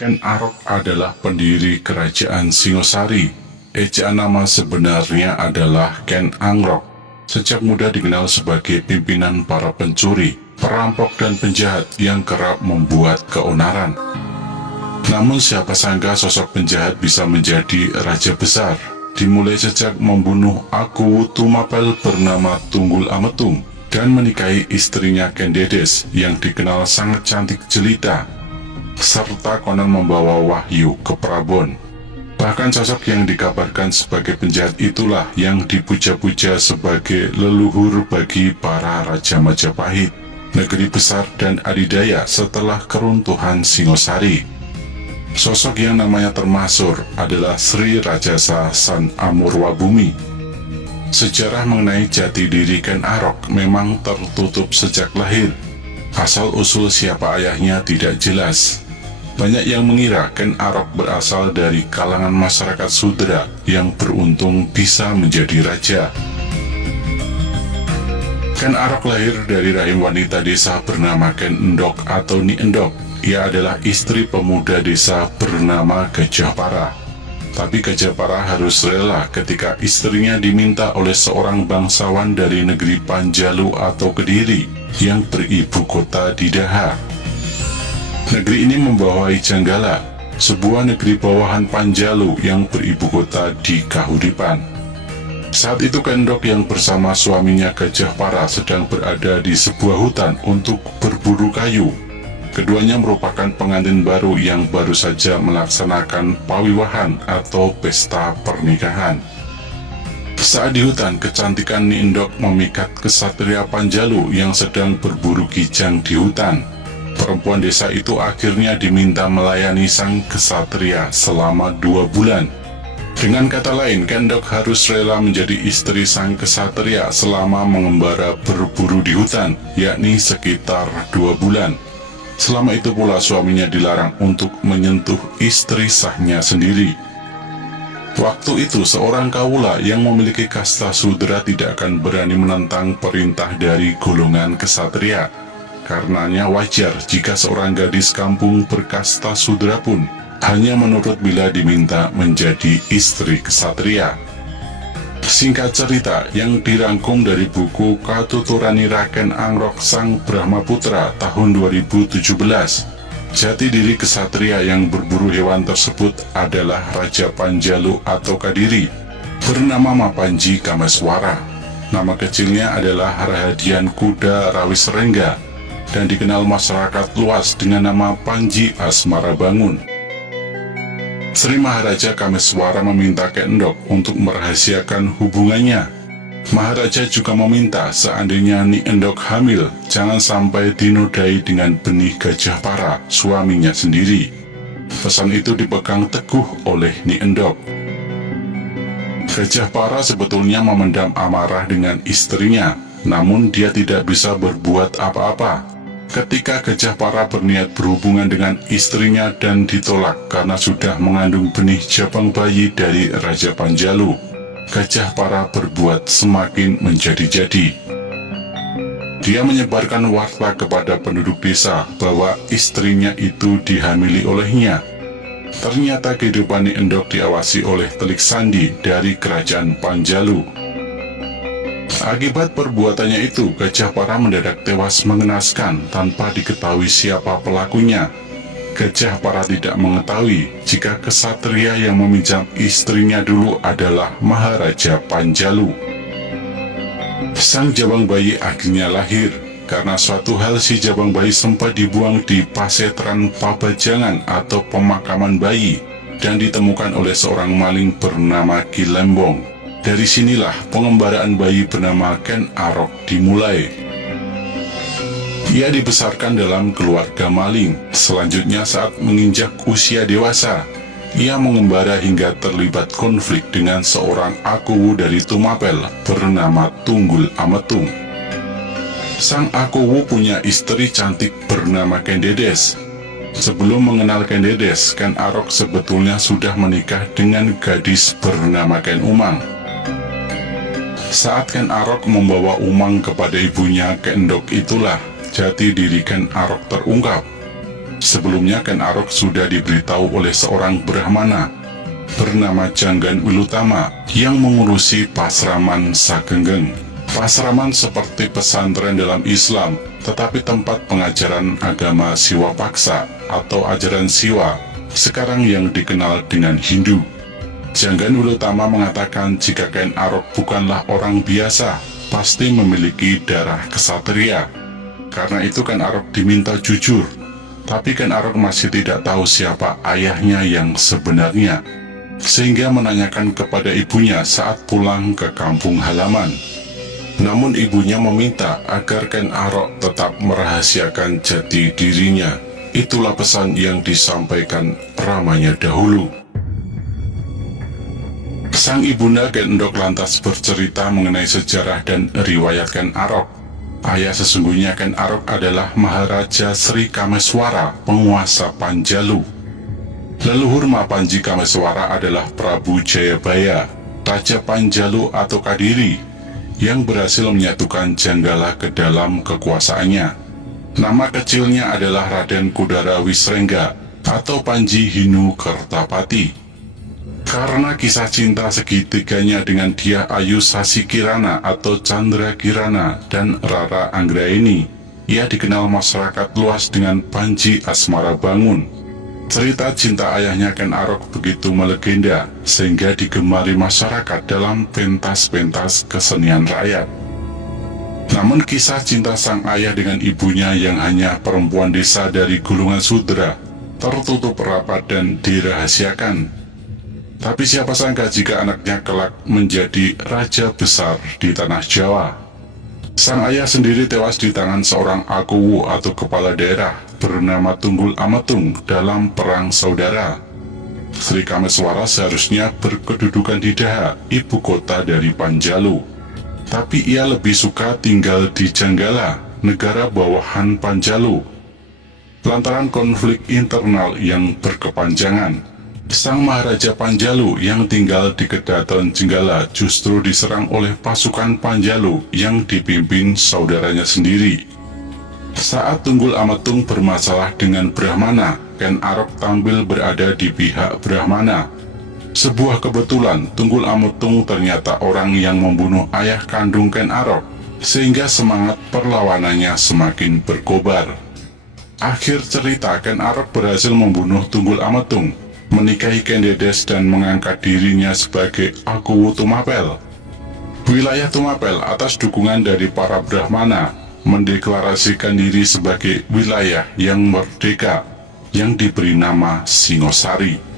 Ken Arok adalah pendiri kerajaan Singosari. Ejaan nama sebenarnya adalah Ken Angrok. Sejak muda dikenal sebagai pimpinan para pencuri, perampok dan penjahat yang kerap membuat keonaran. Namun siapa sangka sosok penjahat bisa menjadi raja besar. Dimulai sejak membunuh Aku Tumapel bernama Tunggul Ametung dan menikahi istrinya Ken Dedes yang dikenal sangat cantik jelita, serta konon membawa wahyu ke Prabon. Bahkan sosok yang dikabarkan sebagai penjahat itulah yang dipuja-puja sebagai leluhur bagi para Raja Majapahit, negeri besar dan adidaya setelah keruntuhan Singosari. Sosok yang namanya termasyhur adalah Sri Rajasa San Amurwabumi. Sejarah mengenai jati diri Ken Arok memang tertutup sejak lahir. Asal-usul siapa ayahnya tidak jelas. Banyak yang mengira Ken Arok berasal dari kalangan masyarakat Sudra yang beruntung bisa menjadi raja. Ken Arok lahir dari rahim wanita desa bernama Ken Endok atau Ni Endok. Ia adalah istri pemuda desa bernama Gajah Para. Tapi Gajah Para harus rela ketika istrinya diminta oleh seorang bangsawan dari negeri Panjalu atau Kediri yang beribu kota di Daha. Negeri ini membawahi Janggala, sebuah negeri bawahan Panjalu yang beribu kota di Kahuripan. Saat itu Ken Endok yang bersama suaminya Gajah Para sedang berada di sebuah hutan untuk berburu kayu. Keduanya merupakan pengantin baru yang baru saja melaksanakan pawiwahan atau pesta pernikahan. Saat di hutan, kecantikan Ni Endok memikat kesatria Panjalu yang sedang berburu kijang di hutan. Perempuan desa itu akhirnya diminta melayani sang kesatria selama 2 bulan. Dengan kata lain, Ken Endok harus rela menjadi istri sang kesatria selama mengembara berburu di hutan, yakni sekitar 2 bulan. Selama itu pula suaminya dilarang untuk menyentuh istri sahnya sendiri. Waktu itu seorang kawula yang memiliki kasta Sudra tidak akan berani menentang perintah dari golongan kesatria. Karenanya wajar jika seorang gadis kampung berkasta Sudra pun hanya menurut bila diminta menjadi istri kesatria. Singkat cerita yang dirangkum dari buku Katuturanira Ken Angrok Sang Brahmaputra tahun 2017, jati diri kesatria yang berburu hewan tersebut adalah Raja Panjalu atau Kadiri, bernama Mapanji Kameswara. Nama kecilnya adalah Rahadian Kuda Rawisrengga dan dikenal masyarakat luas dengan nama Panji Asmara Bangun. Sri Maharaja Kameswara meminta Ken Endok untuk merahasiakan hubungannya. Maharaja juga meminta seandainya Ni Endok hamil, jangan sampai dinodai dengan benih Gajah Para, suaminya sendiri. Pesan itu dipegang teguh oleh Ni Endok. Gajah Para sebetulnya memendam amarah dengan istrinya, namun dia tidak bisa berbuat apa-apa. Ketika Gajah Para berniat berhubungan dengan istrinya dan ditolak karena sudah mengandung benih jabang bayi dari Raja Panjalu, Gajah Para berbuat semakin menjadi-jadi. Dia menyebarkan warta kepada penduduk desa bahwa istrinya itu dihamili olehnya. Ternyata kehidupan Ni Endok diawasi oleh telik sandi dari kerajaan Panjalu. Akibat perbuatannya itu, Gajah Para mendadak tewas mengenaskan tanpa diketahui siapa pelakunya. Gajah Para tidak mengetahui jika kesatria yang meminjam istrinya dulu adalah Maharaja Panjalu. Sang jabang bayi akhirnya lahir. Karena suatu hal si jabang bayi sempat dibuang di pasetran pabajangan atau pemakaman bayi dan ditemukan oleh seorang maling bernama Ki Lembong. Dari sinilah pengembaraan bayi bernama Ken Arok dimulai. Ia dibesarkan dalam keluarga maling. Selanjutnya saat menginjak usia dewasa, ia mengembara hingga terlibat konflik dengan seorang Akuwu dari Tumapel bernama Tunggul Ametung. Sang Akuwu punya istri cantik bernama Ken Dedes. Sebelum mengenal Ken Dedes, Ken Arok sebetulnya sudah menikah dengan gadis bernama Ken Umang. Saat Ken Arok membawa Umang kepada ibunya Ken Endok itulah jati diri Ken Arok terungkap. Sebelumnya Ken Arok sudah diberitahu oleh seorang Brahmana bernama Janggan Wilutama yang mengurusi Pasraman Sagenggeng. Pasraman seperti pesantren dalam Islam, tetapi tempat pengajaran agama Siwa Paksa atau ajaran Siwa, sekarang yang dikenal dengan Hindu. Janggan Wilutama mengatakan jika Ken Arok bukanlah orang biasa, pasti memiliki darah kesatria. Karena itu Ken Arok diminta jujur, tapi Ken Arok masih tidak tahu siapa ayahnya yang sebenarnya, sehingga menanyakan kepada ibunya saat pulang ke kampung halaman. Namun ibunya meminta agar Ken Arok tetap merahasiakan jati dirinya. Itulah pesan yang disampaikan Ramanya dahulu. Sang ibunda Ken Endok lantas bercerita mengenai sejarah dan riwayat Ken Arok. Ayah sesungguhnya Ken Arok adalah Maharaja Sri Kameswara, penguasa Panjalu. Leluhur Mapanji Kameswara adalah Prabu Jayabaya, Raja Panjalu atau Kadiri, yang berhasil menyatukan Janggala ke dalam kekuasaannya. Nama kecilnya adalah Raden Kudara Wisrengga atau Panji Hinu Kertapati. Karena kisah cinta segitiganya dengan Dyah Ayu Sasi Kirana atau Chandra Kirana dan Rara Anggraeni, ia dikenal masyarakat luas dengan Panji Asmara Bangun. Cerita cinta ayahnya Ken Arok begitu melegenda, sehingga digemari masyarakat dalam pentas-pentas kesenian rakyat. Namun kisah cinta sang ayah dengan ibunya yang hanya perempuan desa dari golongan sudra, tertutup rapat dan dirahasiakan. Tapi siapa sangka jika anaknya kelak menjadi raja besar di tanah Jawa. Sang ayah sendiri tewas di tangan seorang akuwu atau kepala daerah bernama Tunggul Ametung dalam perang saudara. Sri Kameswara seharusnya berkedudukan di Daha, ibu kota dari Panjalu. Tapi ia lebih suka tinggal di Janggala, negara bawahan Panjalu. Lantaran konflik internal yang berkepanjangan, sang Maharaja Panjalu yang tinggal di Kedaton Jenggala justru diserang oleh pasukan Panjalu yang dipimpin saudaranya sendiri. Saat Tunggul Ametung bermasalah dengan Brahmana, Ken Arok tampil berada di pihak Brahmana. Sebuah kebetulan, Tunggul Ametung ternyata orang yang membunuh ayah kandung Ken Arok, sehingga semangat perlawanannya semakin berkobar. Akhir cerita, Ken Arok berhasil membunuh Tunggul Ametung, menikahi Kendedes dan mengangkat dirinya sebagai Akuwu Tumapel. Wilayah Tumapel atas dukungan dari para Brahmana mendeklarasikan diri sebagai wilayah yang merdeka yang diberi nama Singosari.